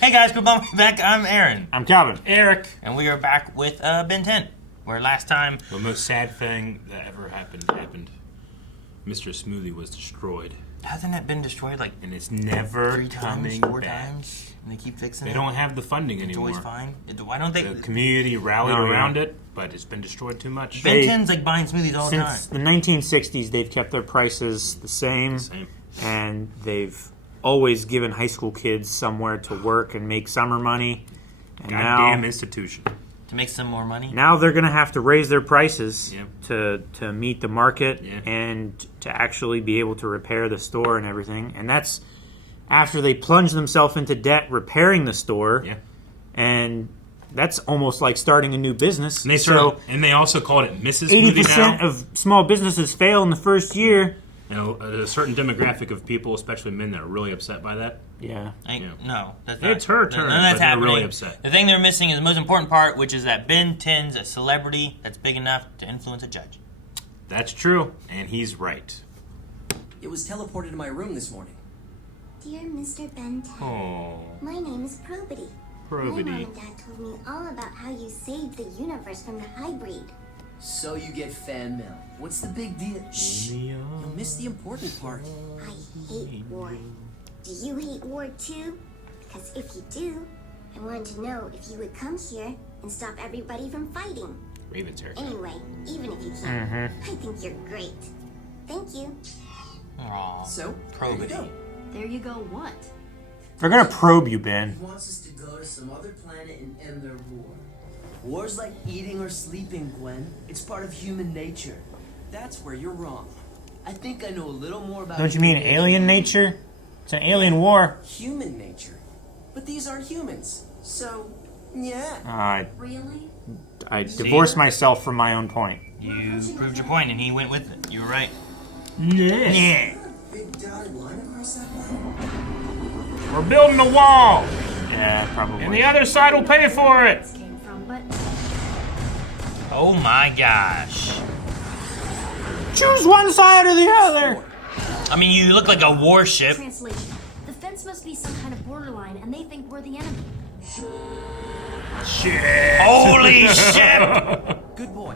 Hey guys, good welcome back. I'm Aaron. I'm Calvin. Eric. And we are back with Ben 10, where last time... The most sad thing that ever happened. Mr. Smoothie was destroyed. Hasn't it been destroyed like and it's never 3 times, coming 4 back. times? And they keep fixing it? They don't have the funding anymore. It's always fine. Why don't they... The community rallied around it, but it's been destroyed too much. Ben 10's like buying smoothies all the time. Since the 1960s, they've kept their prices the same. And they've always given high school kids somewhere to work and make summer money. And Goddamn institution. To make some more money? Now they're going to have to raise their prices Yep. to meet the market Yeah. and to actually be able to repair the store and everything. And that's after they plunge themselves into debt repairing the store. Yeah. And that's almost like starting a new business. And they also called it Mrs. 80% Smoothie now. of small businesses fail in the first year. And a certain demographic of people, especially men, that are really upset by that. Yeah. No, that's not. It's her turn, None of that's but they're happening. really upset. The thing they're missing is the most important part, which is that Ben 10's a celebrity that's big enough to influence a judge. That's true, and he's right. It was teleported to my room this morning. Dear Mr. Ben 10, Oh, my name is Probity. My mom Probity. and dad told me all about how you saved the universe from the hybrid. So you get fan mail. What's the big deal? Shh. You'll miss the important part. I hate war. Do you hate war too? Because if you do, I wanted to know if you would come here and stop everybody from fighting. Raven's hair. Anyway, even if you can't, I think you're great. Thank you. Aww. So, Probity. there you go. There you go, what? They're going to probe you, Ben. He wants us to go to some other planet and end their war. War's like eating or sleeping, Gwen. It's part of human nature. That's where you're wrong. I think I know a little more about... Don't you mean alien nature? It's an alien war. Human nature. But these aren't humans. So, yeah. Really? I divorced myself from my own point. You proved your point, and he went with it. You were right. Yeah. Big dotted line across that line? We're building a wall, Yeah, probably. and the other side will pay for it. This came from, but Oh my gosh. Choose one side or the other. I mean, you look like a warship. translation. The fence must be some kind of borderline, and they think we're the enemy. Shit. Holy shit! Good boy.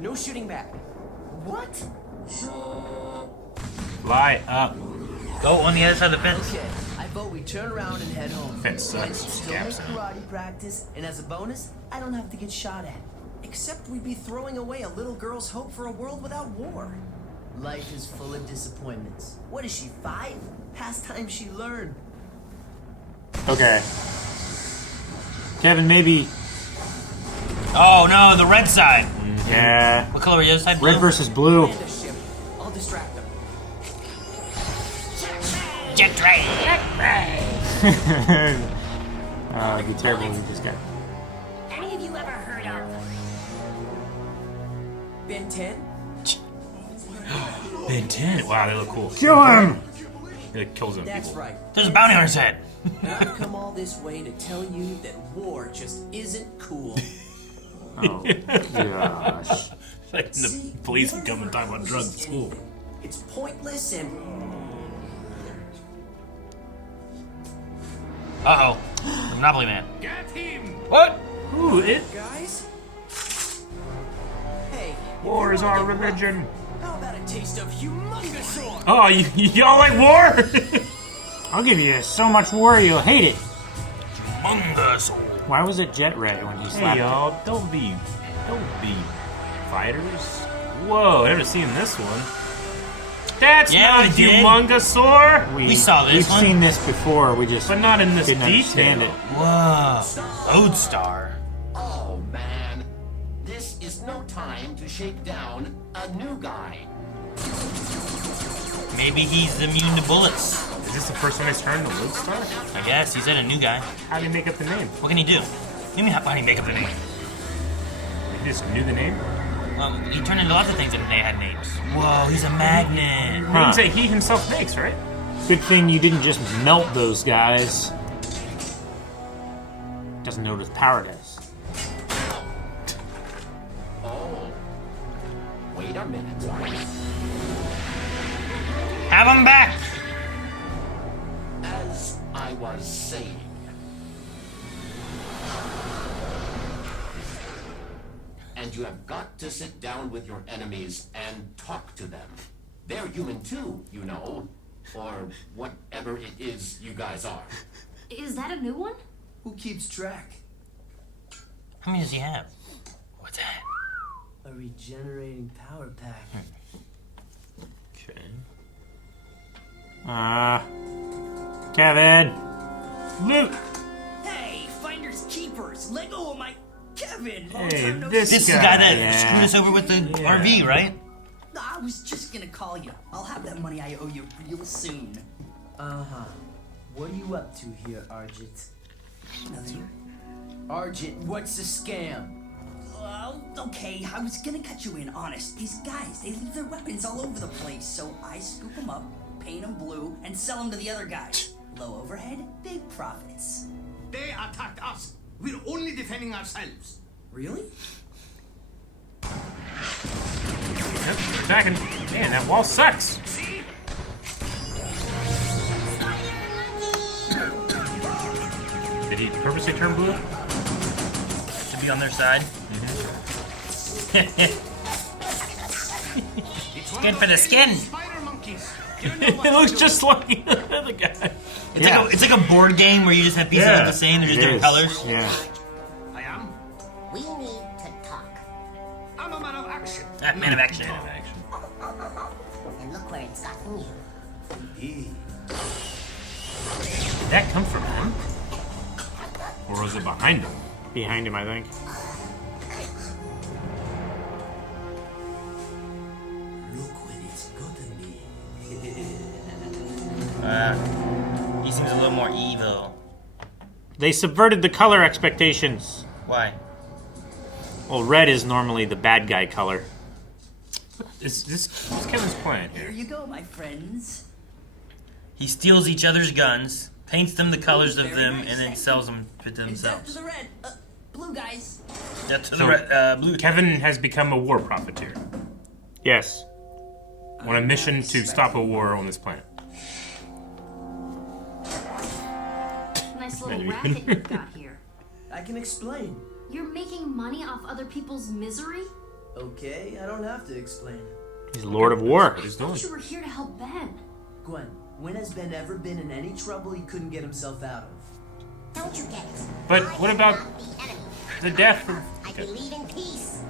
No shooting back. What? Fly up. Go on the other side of the fence. Okay, I vote we turn around and head home. Fence sucks. Still Gap make sound. karate practice, and as a bonus, I don't have to get shot at. Except we'd be throwing away a little girl's hope for a world without war. Life is full of disappointments. What is she, 5? Past time she learned. Okay. Kevin, maybe. Oh no, the red side. Yeah. What color are the other side? Blue? Red versus blue. And a ship. I'll distract them. Jet train. It'd be terrible if we just got. Any of you ever heard of? Ben 10? Ben 10. Wow, they look cool. Kill him! He like, kills them That's people. right. There's a bounty on his head. And I've come all this way to tell you that war just isn't cool. Oh, gosh. Like the police can come and talk about drugs at school. It's pointless and... Uh-oh. The Monopoly Man. Got him. What? Ooh, it. Guys? Hey. War is our religion. How about a taste of humongous? Oh, y'all like war? I'll give you so much war you'll hate it. Mungus. Why was it jet red when he slapped Hey, y'all, don't be fighters. Whoa, never seen this one. That's Yeah, not we did. Humongosaur, it? We saw this We've one. seen this before. We just but not in this didn't understand detail. it. Whoa. Lodestar. Oh man, this is no time to shake down a new guy. Maybe he's immune to bullets. Is this the first one he's turned to Lodestar? I guess. He's in a new guy. How do you make up the name? What can he do? What do you mean, how do you make up the name? He just knew the name? He turned into lots of things and they had names. Whoa, he's a magnet. Names that he himself makes, right? Good thing you didn't just melt those guys. Doesn't know what his power does. Oh, wait a minute. Have him back. I was saying. And you have got to sit down with your enemies and talk to them. They're human too, you know. Or whatever it is you guys are. Is that a new one? Who keeps track? How many does he have? What's that? A regenerating power pack. Okay. Kevin. Luke! Hey, finders keepers! Let go of my Kevin! Long Hey, time no this This is see. the guy that Yeah. screwed us over with the RV, right? I was just gonna call you. I'll have that money I owe you real soon. Uh-huh. What are you up to here, Argent? Nothing. Argent, what's the scam? Well, okay, I was gonna cut you in, honest. These guys, they leave their weapons all over the place, so I scoop them up, paint them blue, and sell them to the other guys. Low overhead, big profits. They attacked us. We're only defending ourselves. Really? Yep, they're attacking. Man, that wall sucks. Did he purposely turn blue? To be on their side. Skin for the skin. Spider monkeys. It looks just like the guy. It's like a board game where you just have pieces Yeah, of the same. They're just It different is. colors. Yeah. I am. We need to talk. I'm a man of action. Ah, man of action. And look where it's gotten you. Did that come from him? Or was it behind him? Behind him, I think. Look what it's gotten me. He seems a little more evil. They subverted the color expectations. Why? Well, red is normally the bad guy color. Is this Kevin's plan Here here? you go, my friends. He steals each other's guns, paints them the colors of Very them, nice, and then thank sells them to And death to themselves. the red. Blue guys. That's So, the blue. Kevin has become a war profiteer Yes. on a mission to stop a war on this planet. Nice little Maybe. racket you've got here. I can explain. You're making money off other people's misery? Okay, I don't have to explain. He's Lord of War. What he's I doing. thought you were here to help Ben. Gwen, when has Ben ever been in any trouble he couldn't get himself out of? Don't you get it? But I what am about not the enemy. the death of... I believe in peace.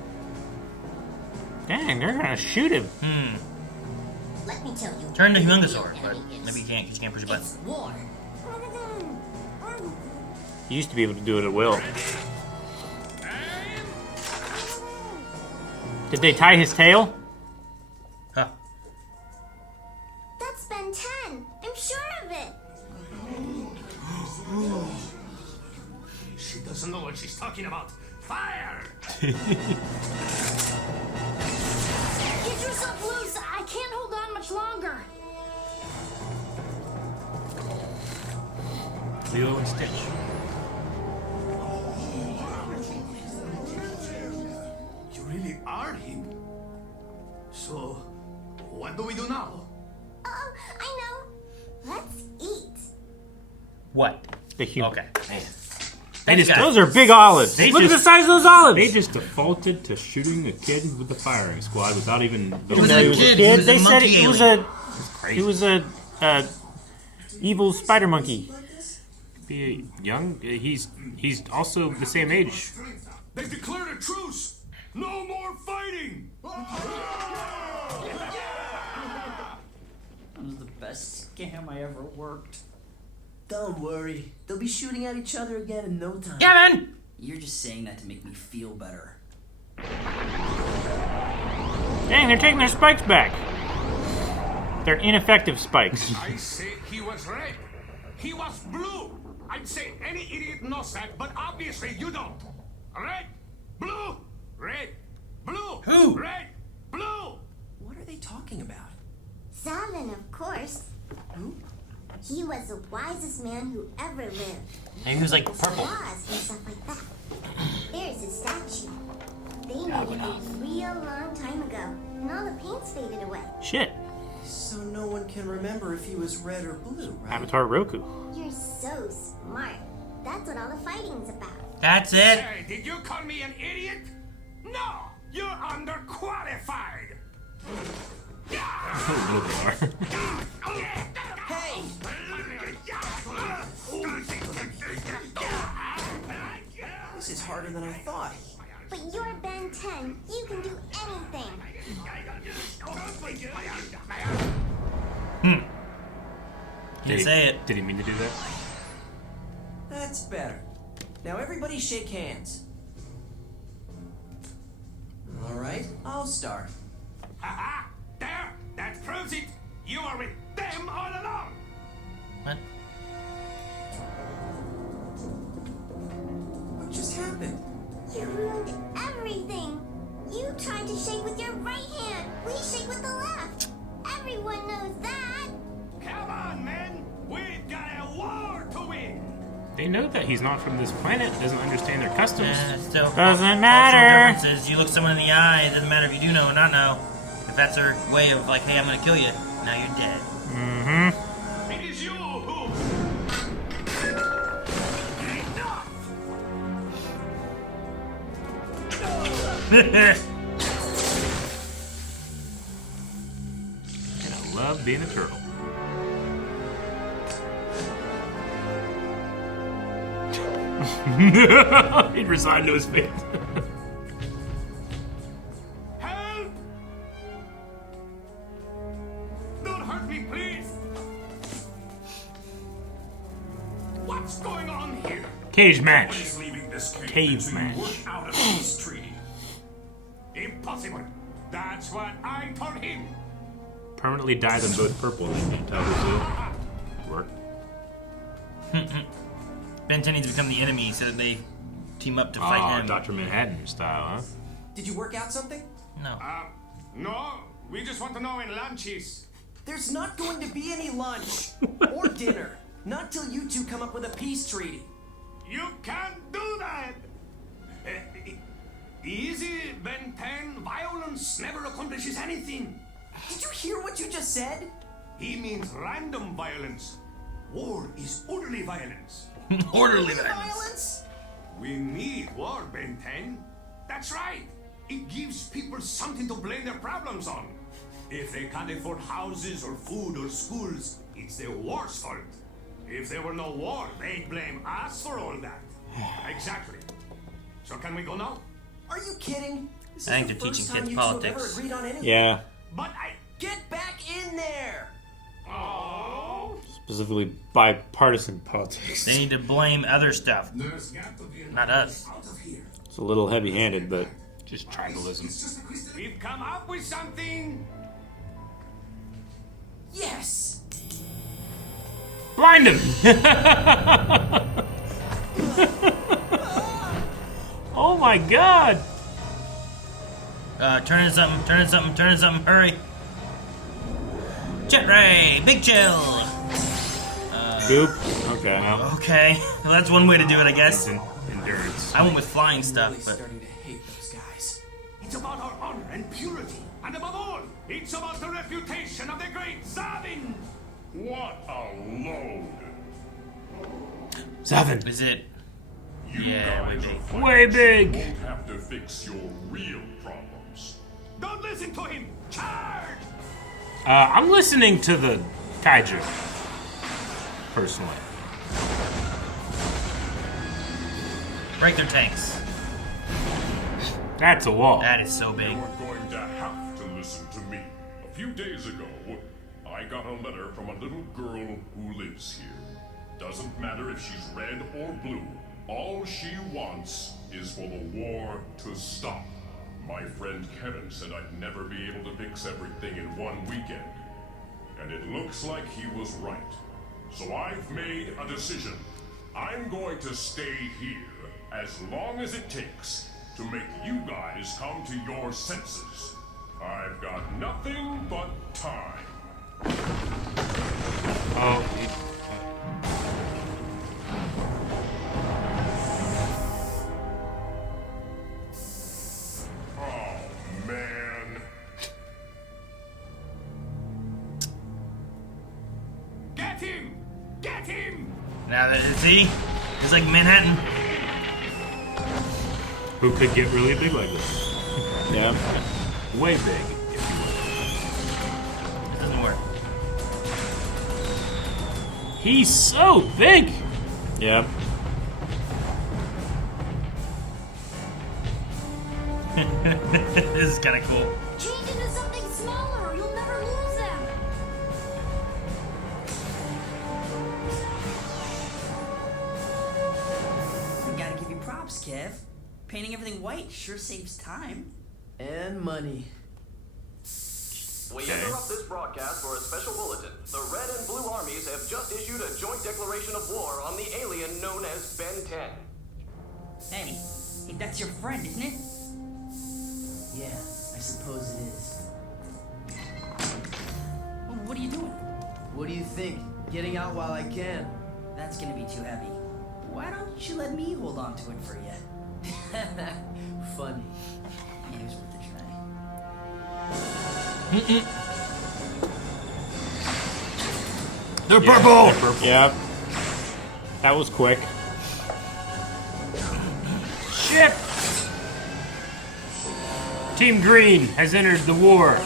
Dang, they're gonna shoot him. Let me tell you. Turn to what Humongousaur, the but enemy is. maybe you can't because you can't push a button. It's war. He used to be able to do it at will. Did they tie his tail? Huh. That's Ben 10. I'm sure of it. She doesn't know what she's talking about. Fire! Get yourself loose! I can't hold on much longer. Lilo and Stitch. You really are him. So, what do we do now? Oh, I know. Let's eat. What? The human. Okay. They just, Those are big olives. They Look at the just- size of those olives. they just defaulted to shooting a kid with the firing squad without even... He was a a kid. kid. He was a They said monkey he was alien. Crazy. he was a evil spider monkey. Be young. He's also the same age. They've declared a truce! No more fighting! That was the best scam I ever worked. Don't worry. They'll be shooting at each other again in no time. Kevin! You're just saying that to make me feel better. Dang, they're taking their spikes back. They're ineffective spikes. I say he was red. He was blue. I'd say any idiot knows that, but obviously you don't. Red, blue, red, blue, Who? red, blue. What are they talking about? Salmon, of course. Who? He was the wisest man who ever lived. Maybe he was like purple. Laws and stuff like that. There's his statue. They made it a real long time ago, and all the paint's faded away. Shit. So no one can remember if he was red or blue, right? Avatar Roku. You're so smart. That's what all the fighting's about. That's it. Hey, did you call me an idiot? No, you're underqualified. Oh, little bar. Hey! This is harder than I thought. But you're Ben 10. You can do anything. You say it. Did he mean to do that? That's better. Now everybody shake hands. All right, I'll start. Haha! There! That proves it! You are with them all along! What? What just happened? You ruined everything. You tried to shake with your right hand. We shake with the left. Everyone knows that. Come on, men! We've got a war to win! They know that he's not from this planet, doesn't understand their customs. Still. Doesn't matter. Cultural differences. You look someone in the eye, it doesn't matter if you do know or not know. If that's her way of like, hey, I'm gonna kill you, now you're dead. Mm-hmm. It is you who... And I love being a turtle. He'd resigned to his fate. Help! Don't hurt me, please! What's going on here? Cage match. Nobody's leaving this cave Cave until match. you work out of this treaty. Impossible. That's what I told him. Permanently dye them both purple. Tell her to work. Ben 10 needs to become the enemy so that they team up to fight him. Dr. Manhattan style, huh? Did you work out something? No. No, we just want to know when lunch is. There's not going to be any lunch or dinner. Not till you two come up with a peace treaty. You can't do that! Easy, Ben 10. Violence never accomplishes anything. Did you hear what you just said? He means random violence. War is orderly violence. Orderly violence? We need war, Ben 10. That's right. It gives people something to blame their problems on. If they can't afford houses or food or schools, it's the war's fault. If there were no war, they'd blame us for all that. Exactly. So can we go now? Are you kidding? This I is think the they're first teaching time kids you two have politics. ever agreed on anything. Yeah. But I... Get back in there! Oh... Specifically bipartisan politics. They need to blame other stuff, There's got to be a not us. out of here. It's a little heavy-handed, but Just tribalism. We've come up with something. Yes! Blind him! Oh my god! Turn into something, turn into something, turn into something, hurry. Jet ray, big chill. goop. Okay. Okay, well, that's one way to do it, I guess. Endurance. I went with flying stuff, Really but starting to hate those guys. It's about our honor and purity. And above all, it's about the reputation of the great Zabin. What a load. Zavin. is it? You Yeah, way guys big. are fighters. Way big. Won't have to fix your real problems. Don't listen to him. Charge! I'm listening to the kaiju. Personally. Break their tanks. That's a wall. That is so big. You're going to have to listen to me. A few days ago, I got a letter from a little girl who lives here. Doesn't matter if she's red or blue. All she wants is for the war to stop. My friend Kevin said I'd never be able to fix everything in one weekend. And it looks like he was right. So I've made a decision. I'm going to stay here as long as it takes to make you guys come to your senses. I've got nothing but time. Oh, man. Get him! Now that see, it's like Manhattan. Who could get really big like this? Yeah. Way big. It doesn't work. He's so big. Yeah. This is kind of cool. Change into something smaller or you'll never lose them. I gotta give you props, Kev. Painting everything white sure saves time. And money. We interrupt this broadcast for a special bulletin. The Red and Blue Armies have just issued a joint declaration of war on the alien known as Ben 10. Hey, that's your friend, isn't it? Yeah, I suppose it is. What are you doing? What do you think? Getting out while I can. That's gonna be too heavy. Why don't you let me hold on to it for you? Funny. Yeah, it was worth a try. They're purple. They're purple. Yep. That was quick. Ship! Team Green has entered the war.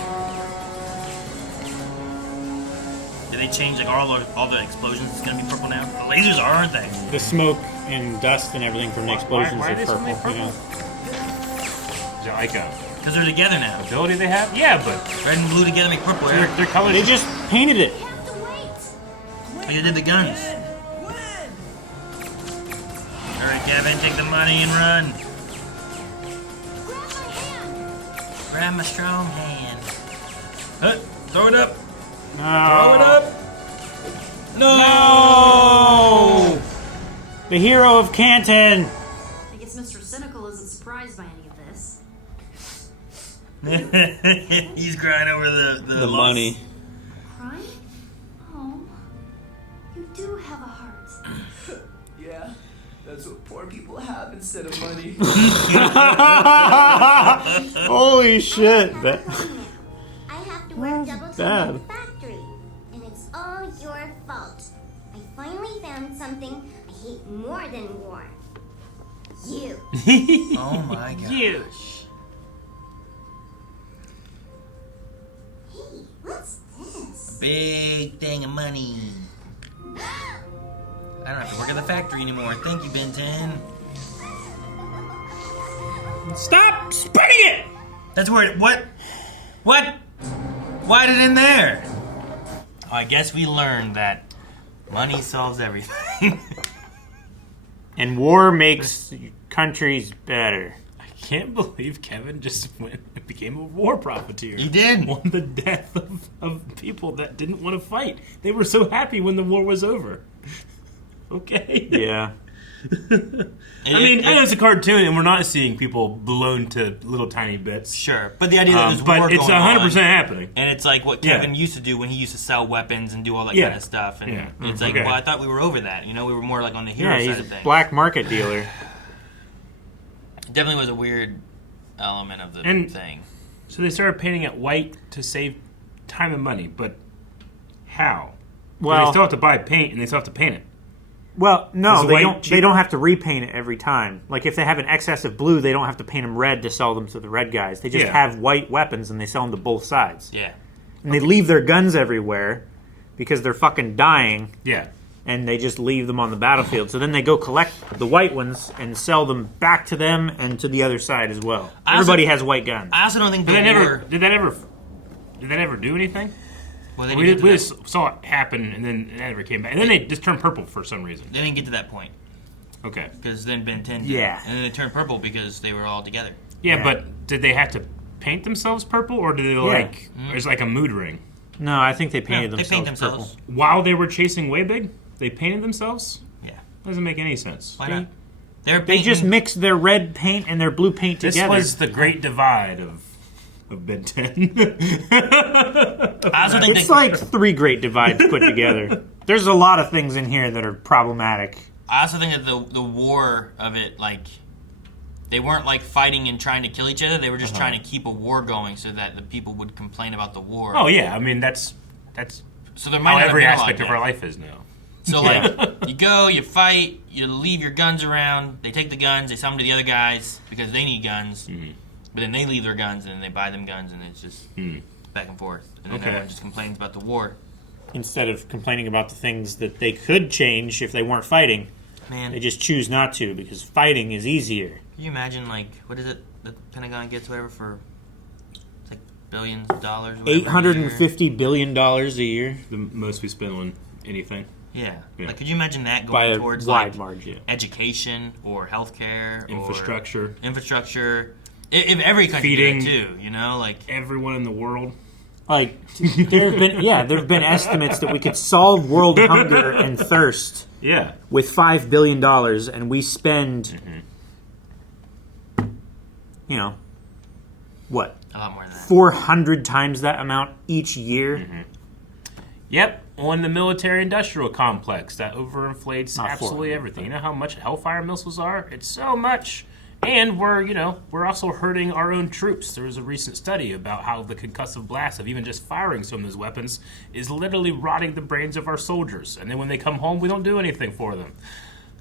Did they change like all the explosions? It's gonna be purple now. The lasers are, aren't they? The smoke and dust and everything from the explosions why are are they purple. suddenly purple? Yeah. Is it like a Because they're together now. ability they have? Yeah, but Red and blue together make purple. their, Eric. their colors. They just painted it. We have to wait. Like they did the guns. When? All right, Kevin, take the money and run. Grab my hand. Grab my strong hand. Throw it up. No. Throw it up. No! The hero of Canton. I guess Mr. Cynical isn't surprised by any of this. He's crying over the loss. money. Crying? Oh, you do have a heart. Yeah, that's what poor people have instead of money. Holy shit! That, I have to work double time bad. at the factory, and it's all your fault. I finally found something I hate more than war. You. Oh my gosh. Hey, what's this? Big thing of money. I don't have to work at the factory anymore. Thank you, Ben 10. Stop spinning it! That's where it. What? What? Why did it in there? Oh, I guess we learned that money solves everything. And war makes countries better. I can't believe Kevin just went and became a war profiteer. He did. Won the death of people that didn't want to fight. They were so happy when the war was over. Okay. Yeah. I mean, I know it's a cartoon, and we're not seeing people blown to little tiny bits. Sure, but the idea that there's war but it's going 100% on, happening. and it's like what Yeah. Kevin used to do when he used to sell weapons and do all that Yeah. kind of stuff. And Yeah. it's like, Okay. well, I thought we were over that. You know, we were more like on the hero Yeah, he's side a of things. black market dealer. It definitely was a weird element of the And- thing. So they started painting it white to save time and money, but how? Well- they still have to buy paint, and they still have to paint it. Well, Is no, the they white don't. They cheaper? don't have to repaint it every time. Like if they have an excess of blue, they don't have to paint them red to sell them to the red guys. They just Yeah. have white weapons and they sell them to both sides. Yeah. And they leave their guns everywhere because they're fucking dying, Yeah. and they just leave them on the battlefield. So then they go collect the white ones and sell them back to them and to the other side as well. I also- Everybody has white guns. I also don't think Did the that war. ever? Did that ever do anything? Well, they We didn't, get to just saw it happen, and then it never came back. And then they just turned purple for some reason. they didn't get to that point Okay. because then Ben 10 did. Yeah. And then they turned purple because they were all together. Yeah, Yeah. but did they have to paint themselves purple, or did they like? It's like a mood ring. No, I think they painted No, they themselves, paint themselves. purple. While they were chasing Way Big, they painted themselves. Yeah. Doesn't make any sense. Why not? They're They just painting- mixed their red paint and their blue paint This together. was the great divide of Ben 10. I also think It's they, like three great divides put together. There's a lot of things in here that are problematic. I also think that the war of it, like, they weren't like fighting and trying to kill each other. They were just trying to keep a war going so that the people would complain about the war. Oh yeah, I mean that's So there might how not have every been a lot aspect of there. our life is now. So, like, you go, you fight, you leave your guns around. They take the guns, they sell them to the other guys because they need guns. Mm-hmm. But then they leave their guns, and then they buy them guns, and it's just back and forth. And then everyone just complains about the war. Instead of complaining about the things that they could change if they weren't fighting, they just choose not to because fighting is easier. Can you imagine, like, what is it the Pentagon gets, whatever, for like billions of dollars? $850 billion a year. The most we spend on anything. Yeah. Like, could you imagine that going by a towards wide like margin, education or healthcare, infrastructure? If every country feeding did it too, you know, like everyone in the world. Like there have been estimates that we could solve world hunger and thirst. Yeah. With $5 billion, and we spend, you know, what? A lot more than that. 400 times that amount each year. Mm-hmm. Yep, on the military-industrial complex that overinflates absolutely everything. You know how much Hellfire missiles are? It's so much. And we're also hurting our own troops. There was a recent study about how the concussive blast of even just firing some of those weapons is literally rotting the brains of our soldiers. And then when they come home, we don't do anything for them.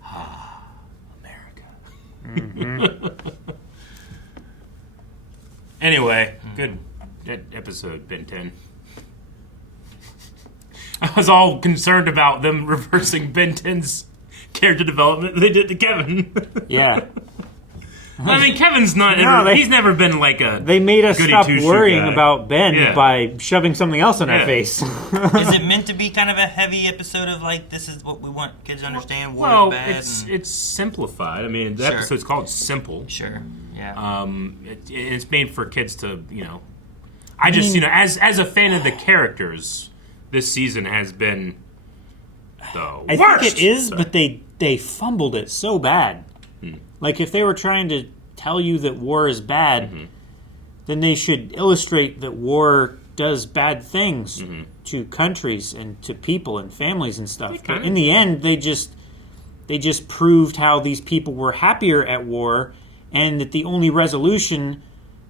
Ah, America. Anyway, good episode, Ben 10. I was all concerned about them reversing Ben 10's character development they did to Kevin. Yeah. I mean, Kevin's not. He's never been like a. They made us stop worrying guy. About Ben by shoving something else in our face. Is it meant to be kind of a heavy episode of like this is what we want kids to understand? War is bad. It's simplified. I mean, the episode's called Simple. Sure. Yeah. It's made for kids to I just as a fan of the characters, this season has been the worst. I think it is, but they fumbled it so bad. Like, if they were trying to tell you that war is bad, then they should illustrate that war does bad things to countries and to people and families and stuff. But in the end, they just proved how these people were happier at war and that the only resolution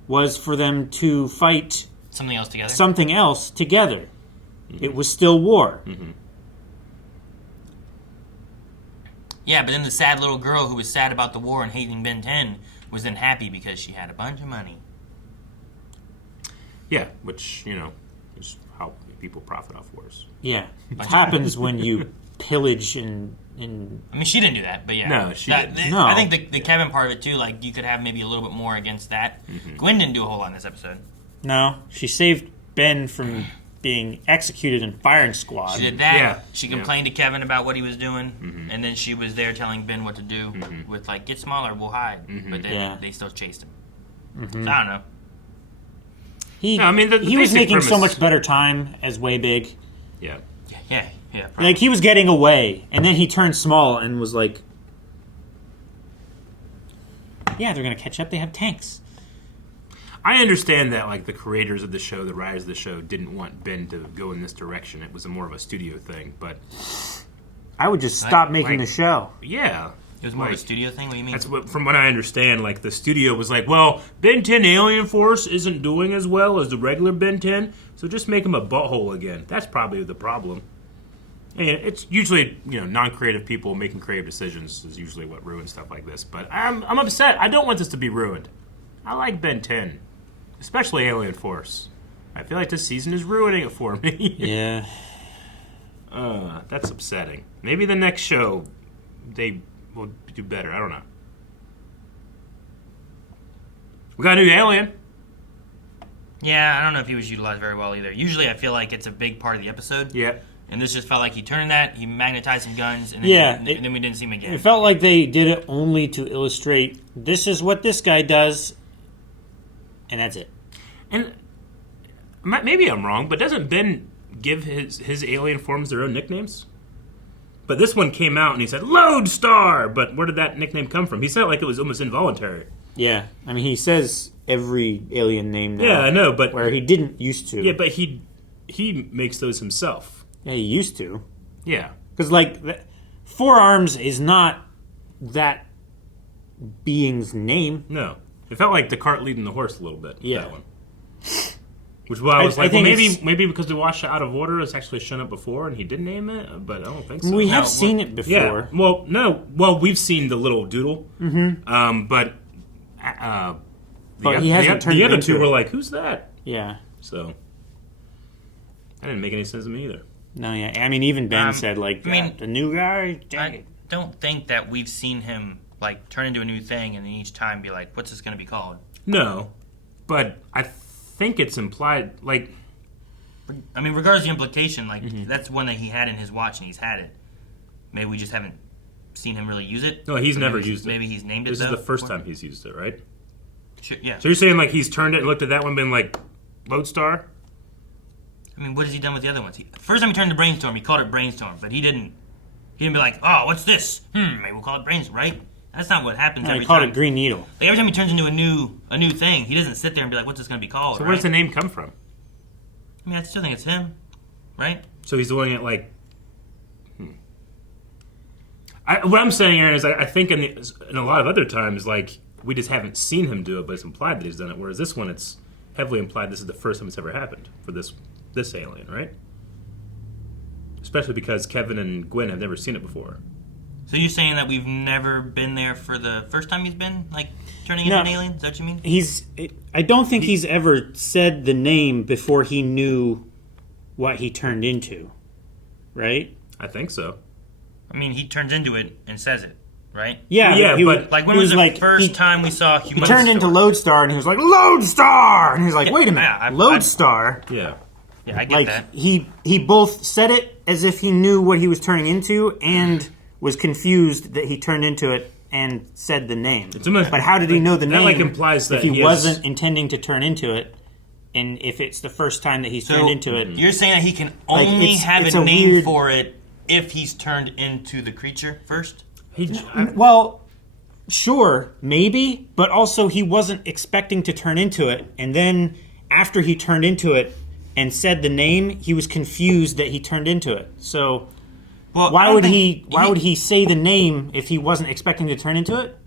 was for them to fight something else together. It was still war. Yeah, but then the sad little girl who was sad about the war and hating Ben 10 was then happy because she had a bunch of money. Yeah, which, is how people profit off wars. Yeah. It happens when you pillage and... I mean, she didn't do that, but yeah. No, she didn't. I think the Kevin part of it, too, like, you could have maybe a little bit more against that. Gwen didn't do a whole lot in this episode. No, she saved Ben from being executed in firing squad. She did that. Yeah. She complained to Kevin about what he was doing, and then she was there telling Ben what to do with, like, get smaller, we'll hide. But then they still chased him. So, I don't know. He was making so much better time as Way Big. Yeah. Yeah. Probably. Like, he was getting away, and then he turned small and was like, yeah, they're going to catch up. They have tanks. I understand that, like, the creators of the show, the writers of the show, didn't want Ben to go in this direction. It was more of a studio thing, but... I would just stop making the show. Yeah. It was more of a studio thing? What do you mean? From what I understand, like, the studio was like, well, Ben 10 Alien Force isn't doing as well as the regular Ben 10, so just make him a butthole again. That's probably the problem. And it's usually, non-creative people making creative decisions is usually what ruins stuff like this. But I'm upset. I don't want this to be ruined. I like Ben 10. Especially Alien Force. I feel like this season is ruining it for me. Yeah. That's upsetting. Maybe the next show, they will do better. I don't know. We got a new alien. Yeah, I don't know if he was utilized very well either. Usually I feel like it's a big part of the episode. Yeah. And this just felt like he turned that, he magnetized some guns, and then, and then we didn't see him again. It felt like they did it only to illustrate, this is what this guy does, and that's it. And maybe I'm wrong, but doesn't Ben give his alien forms their own nicknames? But this one came out and he said, Lodestar! But where did that nickname come from? He said it like it was almost involuntary. Yeah. I mean, he says every alien name now. Yeah, I know, but... Where he didn't used to. Yeah, but he makes those himself. Yeah, he used to. Yeah. Because, like, Four-Arms is not that being's name. No. It felt like the cart leading the horse a little bit. Yeah. That one. Which I was like, well, think maybe because they washed it out of order, it's actually shown up before, and he did name it, but I don't think so. We have seen it before. Yeah. Well, no. Well, we've seen the little doodle. Mm-hmm. But he hasn't turned the it other into two it. were like, who's that? Yeah. So that didn't make any sense to me either. No, yeah. I mean, even Ben said, like, the new guy. I don't think that we've seen him like turn into a new thing and then each time be like, what's this going to be called? No, but I think it's implied, like... I mean, regardless of the implication, like, that's one that he had in his watch and he's had it. Maybe we just haven't seen him really use it. No, he's never used it. Maybe he's named it, This is the first time he's used it, right? Sure, yeah. So you're saying, like, he's turned it and looked at that one and been like, Lodestar? I mean, what has he done with the other ones? First time he turned to Brainstorm, he called it Brainstorm, but he didn't be like, oh, what's this? Maybe we'll call it Brainstorm, right? That's not what happens every time. He called it Green Needle. Like, every time he turns into a new thing, he doesn't sit there and be like, what's this going to be called, So where does the name come from? I mean, I still think it's him, right? So he's doing it like... what I'm saying, Aaron, is I think in a lot of other times, like, we just haven't seen him do it, but it's implied that he's done it, whereas this one, it's heavily implied this is the first time it's ever happened for this alien, right? Especially because Kevin and Gwen have never seen it before. So you're saying that we've never been there for the first time he's been, like, turning into an alien? Is that what you mean? I don't think he's ever said the name before he knew what he turned into, right? I think so. I mean, he turns into it and says it, right? Yeah, but like, when was the first time we saw Humongous? He turned into Lodestar, and he was like, Lodestar! And he was like, wait a minute, Lodestar? Yeah. Yeah, I get that. He both said it as if he knew what he was turning into and was confused that he turned into it and said the name. But how did he know the name like implies that if he wasn't intending to turn into it, and if it's the first time that he's turned into it? You're saying that he can only have a name for it if he's turned into the creature first? Well, sure, maybe, but also he wasn't expecting to turn into it, and then after he turned into it and said the name, he was confused that he turned into it. So... Well, why would he say the name if he wasn't expecting to turn into it?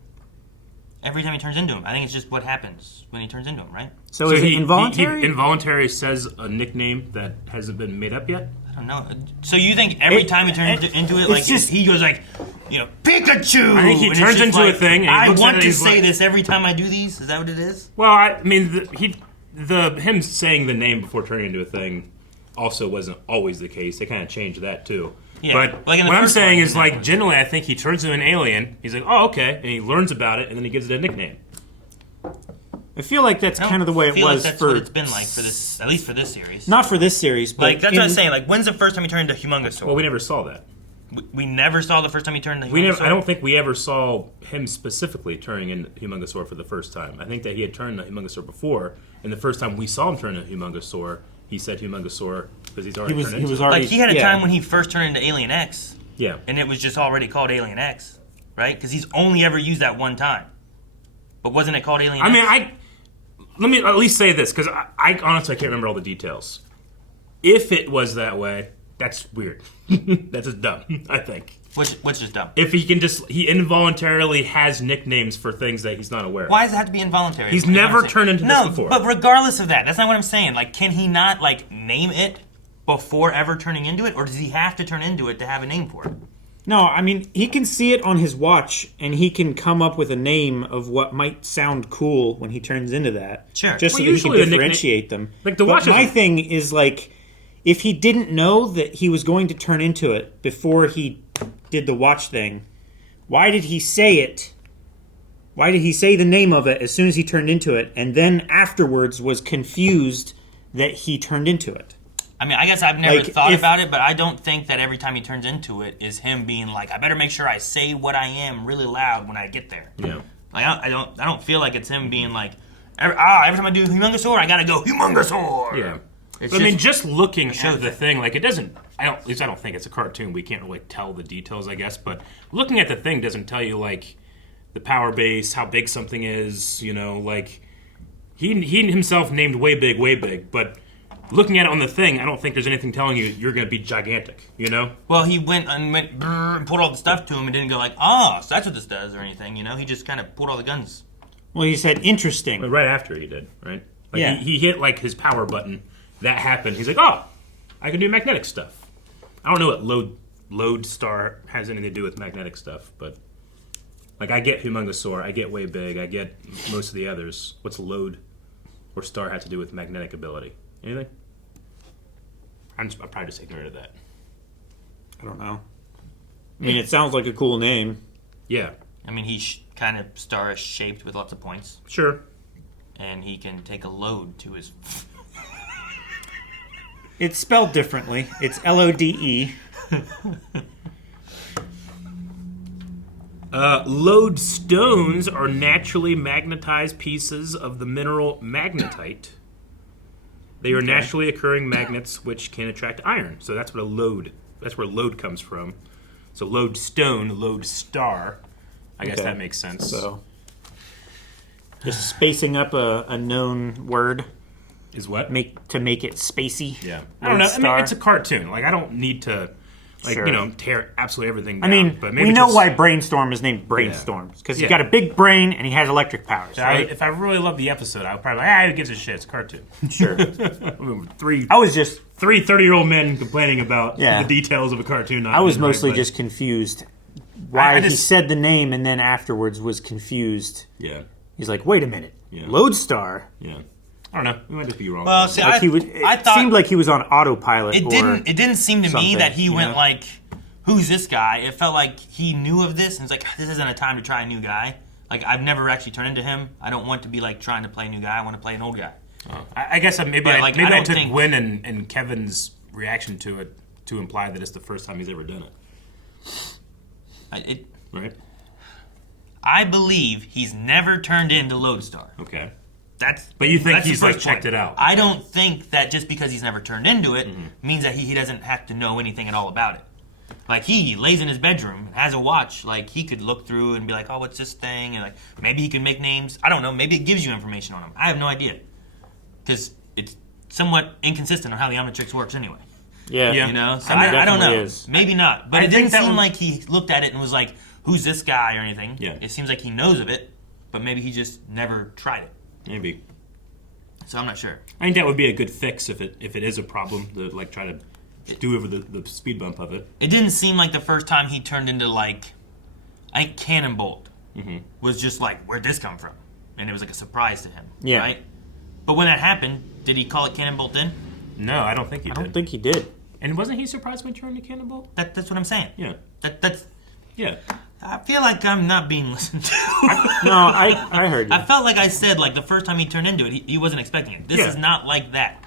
Every time he turns into him. I think it's just what happens when he turns into him, right? So is it involuntary? He involuntary says a nickname that hasn't been made up yet? I don't know. So you think every time he turns into it, like, he goes like, Pikachu! I think he turns into a thing and I want to say this every time I do these? Is that what it is? Well, I mean, him saying the name before turning into a thing also wasn't always the case. They kind of changed that, too. Yeah, but like what I'm saying is, like, generally, I think he turns into an alien. He's like, oh, okay, and he learns about it, and then he gives it a nickname. I feel like that's kind of the way it was that's what it's been like for this, at least for this series. Not for this series, but like that's what I'm saying. Like, when's the first time he turned into Humongous? Well, we never saw that. We never saw the first time he turned into Humongous. I don't think we ever saw him specifically turning into Humongousaur for the first time. I think that he had turned into Humongousaur before, and the first time we saw him turn into Humongousaur, he said Humongousaur because he's already turned into it. Like, he had a time when he first turned into Alien X. Yeah. And it was just already called Alien X, right? Because he's only ever used that one time. But wasn't it called Alien X? I mean, let me at least say this, because I honestly can't remember all the details. If it was that way, that's weird. That's just dumb, I think. What's just dumb? If he involuntarily has nicknames for things that he's not aware of. Why does it have to be involuntary? He's never turned into this before. But regardless of that, that's not what I'm saying. Like, can he not, like, name it before ever turning into it? Or does he have to turn into it to have a name for it? No, I mean, he can see it on his watch, and he can come up with a name of what might sound cool when he turns into that. Sure. Just so that he can differentiate them. Like, the watch my thing is, like, if he didn't know that he was going to turn into it before he did the watch thing, why did he say it? Why did he say the name of it as soon as he turned into it, and then afterwards was confused that he turned into it? I mean, I guess I've never thought about it, but I don't think that every time he turns into it is him being like, I better make sure I say what I am really loud when I get there. Yeah. Like, I don't feel like it's him being like, every time I do Humongousaur, I gotta go Humongousaur. Yeah. But, I mean, just looking at the thing, like, it doesn't, at least I don't think it's a cartoon. We can't really tell the details, I guess. But looking at the thing doesn't tell you, like, the power base, how big something is, you know, like, he himself named way big, but looking at it on the thing, I don't think there's anything telling you you're going to be gigantic, you know? Well, he went and pulled all the stuff to him and didn't go like, so that's what this does or anything, you know? He just kind of pulled all the guns. Well, he said interesting. Right after he did, right? Like, yeah. He hit, like, his power button that happened. He's like, oh, I can do magnetic stuff. I don't know what load star has anything to do with magnetic stuff, but like I get Humongousaur, I get Way Big, I get most of the others. What's load or star have to do with magnetic ability? Anything? I'm probably just ignorant of that. I don't know. I mean, it sounds like a cool name. Yeah. I mean, he's kind of star shaped with lots of points. Sure. And he can take a load to his... It's spelled differently. It's Lode. Lodestones are naturally magnetized pieces of the mineral magnetite. They are naturally occurring magnets which can attract iron. So that's what that's where load comes from. So lodestone, lodestar. I guess that makes sense. So just spacing up a known word is what? To make it spacey. Yeah. I don't know. I mean, it's a cartoon. Like I don't need to tear absolutely everything down. I mean, but maybe we know why Brainstorm is named Brainstorm. Because he's got a big brain and he has electric powers. So right? if I really love the episode, I would probably who gives a shit? It's a cartoon. Sure. Three 30-year-old men complaining about the details of a cartoon. I was mostly just confused why he said the name and then afterwards was confused. Yeah. He's like, wait a minute. Yeah. Lodestar? Yeah. I don't know. We might just be wrong. Well, see, like I thought seemed like he was on autopilot. It didn't seem to me that he went like, "Who's this guy?" It felt like he knew of this and was like, "This isn't a time to try a new guy." Like I've never actually turned into him. I don't want to be like trying to play a new guy. I want to play an old guy. I guess maybe I took think Gwen and Kevin's reaction to it to imply that it's the first time he's ever done it. Right. I believe he's never turned into Lodestar. Okay. But you think he's like checked it out? I don't think that just because he's never turned into it means that he doesn't have to know anything at all about it. Like he lays in his bedroom, has a watch. Like he could look through and be like, "Oh, what's this thing?" And like maybe he could make names. I don't know. Maybe it gives you information on him. I have no idea because it's somewhat inconsistent on how the Omnitrix works anyway. Yeah. You know. So I don't know. Maybe not. But it didn't seem like he looked at it and was like, "Who's this guy?" or anything. Yeah. It seems like he knows of it, but maybe he just never tried it. Maybe. So I'm not sure. I think that would be a good fix if it is a problem to like try to do over the speed bump of it. It didn't seem like the first time he turned into like, I think Cannonbolt was just like, where'd this come from? And it was like a surprise to him. Yeah. Right? But when that happened, did he call it Cannonbolt then? No, I don't think he did. I don't think he did. And wasn't he surprised when he turned into Cannonbolt? That's what I'm saying. Yeah. That's. Yeah. I feel like I'm not being listened to. No, I heard you. I felt like I said, like, the first time he turned into it, he wasn't expecting it. This is not like that.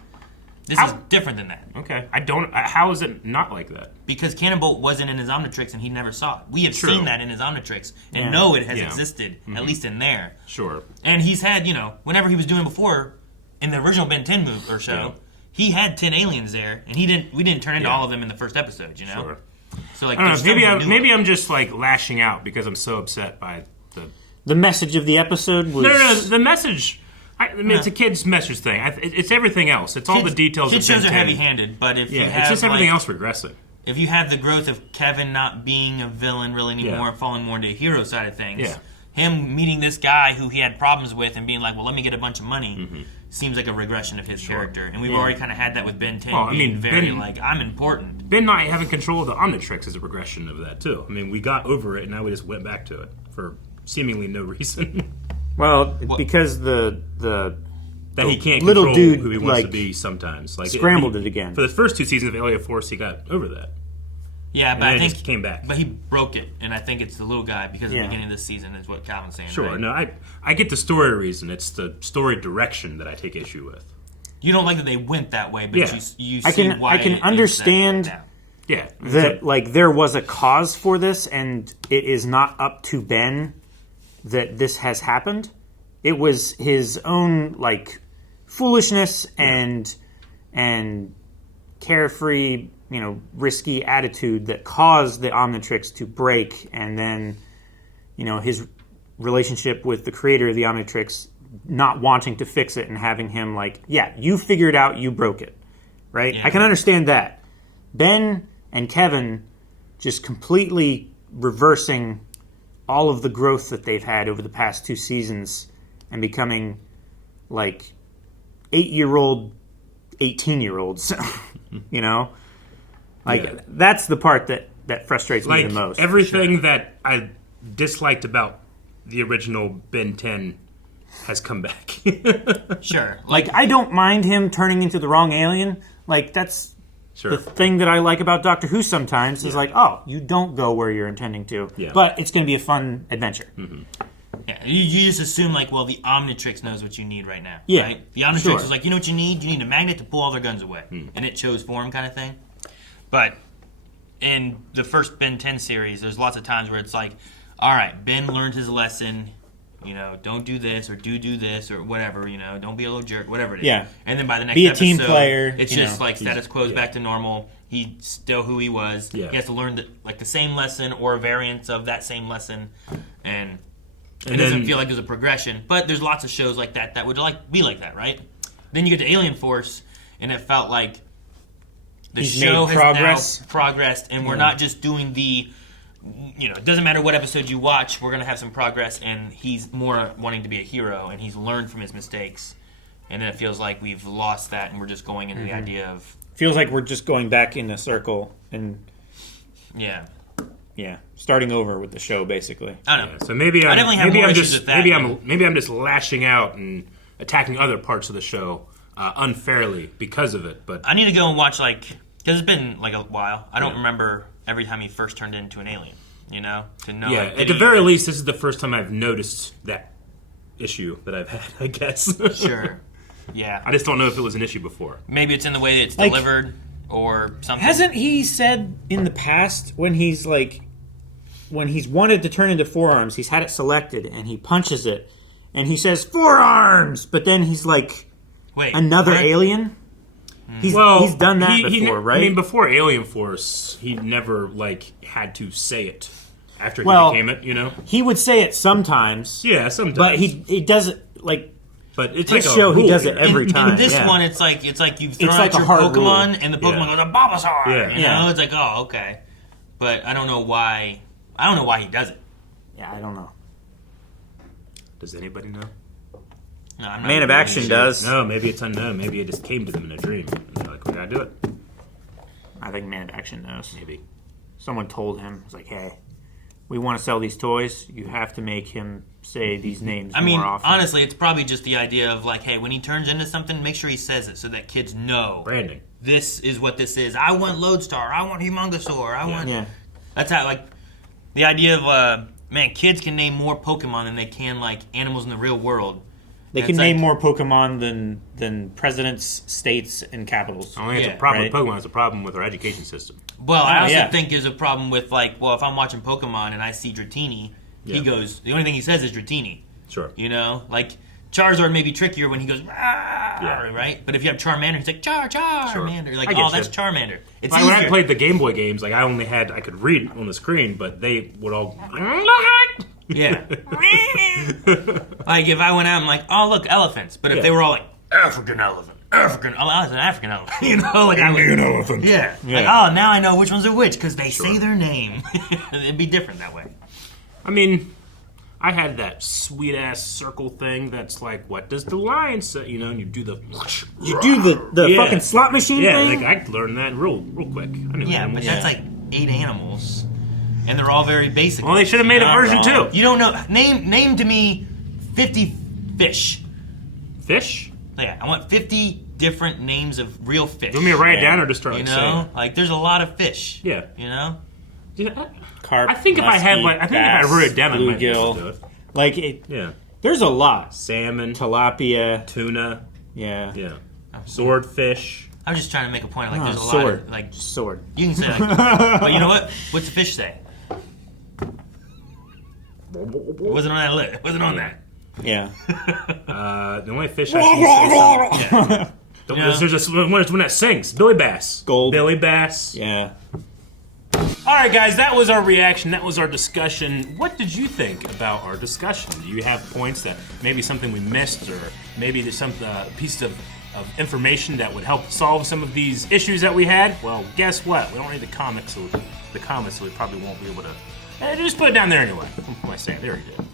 This is different than that. Okay. How is it not like that? Because Cannonbolt wasn't in his Omnitrix and he never saw it. We have seen that in his Omnitrix and know it has existed, at least in there. Sure. And he's had, whenever he was doing before, in the original Ben 10 movie or show, he had 10 aliens there, and we didn't turn into all of them in the first episode, Sure. So like, I don't know, maybe I'm just like lashing out because I'm so upset by the message of the episode was no the message. I mean, it's a kid's message thing. It's everything else. It's all the details. Kids shows are heavy-handed, but if you have it's just everything else regressing. If you have the growth of Kevin not being a villain really anymore, and falling more into a hero side of things, him meeting this guy who he had problems with and being like, "Well, let me get a bunch of money." Seems like a regression of his character, and we've already kind of had that with Ben 10. Well, I mean, I'm important. Ben not having control of the Omnitrix is a regression of that too. I mean, we got over it, and now we just went back to it for seemingly no reason. Well, because the he can't little control dude who he wants to be sometimes. Like scrambled it again. For the first 2 seasons of Alien Force, he got over that. Yeah, but and I think just came back. But he broke it, and I think it's the little guy because at the beginning of this season is what Calvin's saying. Sure, right? no, I get the story reason. It's the story direction that I take issue with. You don't like that they went that way, but you see why I can understand that like there was a cause for this, and it is not up to Ben that this has happened. It was his own like foolishness and carefree, risky attitude that caused the Omnitrix to break, and then, his relationship with the creator of the Omnitrix not wanting to fix it and having him like, you figured out, you broke it, right? I can understand that. Ben and Kevin just completely reversing all of the growth that they've had over the past 2 seasons and becoming like 8-year-old 18-year-olds. You know? Like, that's the part that frustrates me the most. Everything that I disliked about the original Ben 10 has come back. Sure. Like, I don't mind him turning into the wrong alien. Like, that's the thing that I like about Doctor Who sometimes is like, oh, you don't go where you're intending to. Yeah. But it's going to be a fun adventure. Mm-hmm. Yeah, you just assume, like, well, the Omnitrix knows what you need right now. Yeah, right? The Omnitrix is like, you know what you need? You need a magnet to pull all their guns away. And it shows form kind of thing. But in the first Ben 10 series, there's lots of times where it's like, all right, Ben learned his lesson. You know, don't do this or do this or whatever, you know, don't be a little jerk, whatever it is. Yeah. And then by the next Be a episode, team player, it's you just know, like status quo is back to normal. He's still who he was. Yeah. He has to learn the same lesson or a variance of that same lesson. And it And doesn't then- feel like there's a progression. But there's lots of shows like that would be like that, right? Then you get to Alien Force, and it felt like the He's show made has progress. now progressed, and we're not just doing the... You know, it doesn't matter what episode you watch, we're going to have some progress, and he's more wanting to be a hero, and he's learned from his mistakes. And then it feels like we've lost that, and we're just going into the idea of... Feels like we're just going back in a circle and, Yeah. starting over with the show, basically. I don't know. So maybe I definitely have more issues with that. maybe I'm just lashing out and attacking other parts of the show unfairly because of it. But I need to go and watch, like... Because it's been, like, a while. I don't remember every time he first turned into an alien, you know? To know, yeah, like, at the very least, this is the first time I've noticed that issue that I've had, I guess. Sure. Yeah. I just don't know if it was an issue before. Maybe it's in the way that it's Like- delivered or something. Hasn't he said in the past when he's wanted to turn into forearms, he's had it selected and he punches it and he says forearms, but then he's like Wait, another what? alien? He's done that before, right? I mean, before Alien Force, he never had to say it after he Well, became it. You know, He would say it sometimes. yeah, sometimes. But he does it like but it's this like a show. He rule, does it you know? every time. In this yeah. one, it's like you've thrown It's like out a your hard Pokemon, rule. and the Pokemon goes, Bulbasaur! Yeah. You know? Yeah. It's like, oh, okay. But I don't know why. I don't know why he does it. Yeah, I don't know. Does anybody know? No, I'm not Man of really Action sure. does. No, maybe it's unknown. Maybe it just came to them in a dream. And they're like, we gotta do it. I think Man of Action knows. Maybe. Someone told him, it's like, hey, we want to sell these toys. You have to make him say these names I mean, more often. honestly, it's probably just the idea of like, hey, when he turns into something, make sure he says it so that kids know. Branding. This is what this is. I want Lodestar. I want Humongosaur. I want... Yeah. That's how, like, the idea of, man, kids can name more Pokemon than they can, like, animals in the real world. They That's can name like- more Pokemon than presidents, states, and capitals. I don't think it's Yeah, a problem right. with Pokemon. It's a problem with our education system. Well, I also yeah. think there's a problem with, like, well, if I'm watching Pokemon and I see Dratini, Yeah. he goes, the only thing he says is Dratini. Sure. You know? Like, Charizard may be trickier when he goes, right? But if you have Charmander, he's like, Charmander. Like, I get oh, that's you. Charmander. It's Like, when I easier. played the Game Boy games, like I could read on the screen, but they would all. Yeah. Like, if I went out and like, oh, look, elephants. But if Yeah. they were all like, African elephant, African, oh, that's an African elephant. You know? Like, Indian elephant. Yeah. Like, oh, now I know which ones are which because they say their name. It'd be different that way. I mean, I had that sweet ass circle thing that's like, what does the line say? You know, and you do the. You do the Yeah. fucking slot machine Yeah, thing? like I learned that real quick. I knew Yeah, that. but that's like 8 animals. And they're all very basic. Well, they should have made a version too. You don't know. Name to me 50 fish. Fish? Yeah, I want 50 different names of real fish. Do you want me to write it down or just start You like know? saying? Like, there's a lot of fish. Yeah. You know? Yeah, Carp, I think if I had muskie, if bass, I wrote it down, I might be able bluegill. to do it. Like, it, Yeah. there's a lot. Salmon, Tilapia. tuna, Yeah. yeah, swordfish. I'm just trying to make a point. Like, No, there's a lot sword. of, like, Sword. you can say, like, but you know what? What's the fish say? It wasn't on that list. It wasn't on that. Yeah. The only fish I see say something. Yeah. There's just one that sings. Billy Bass. Gold. Billy Bass. Yeah. All right, guys, that was our reaction. That was our discussion. What did you think about our discussion? Do you have points that maybe something we missed, or maybe there's some piece of information that would help solve some of these issues that we had? Well, guess what? We don't read the comments, so we probably won't be able to. Just put it down there anyway. What am I saying? There we go.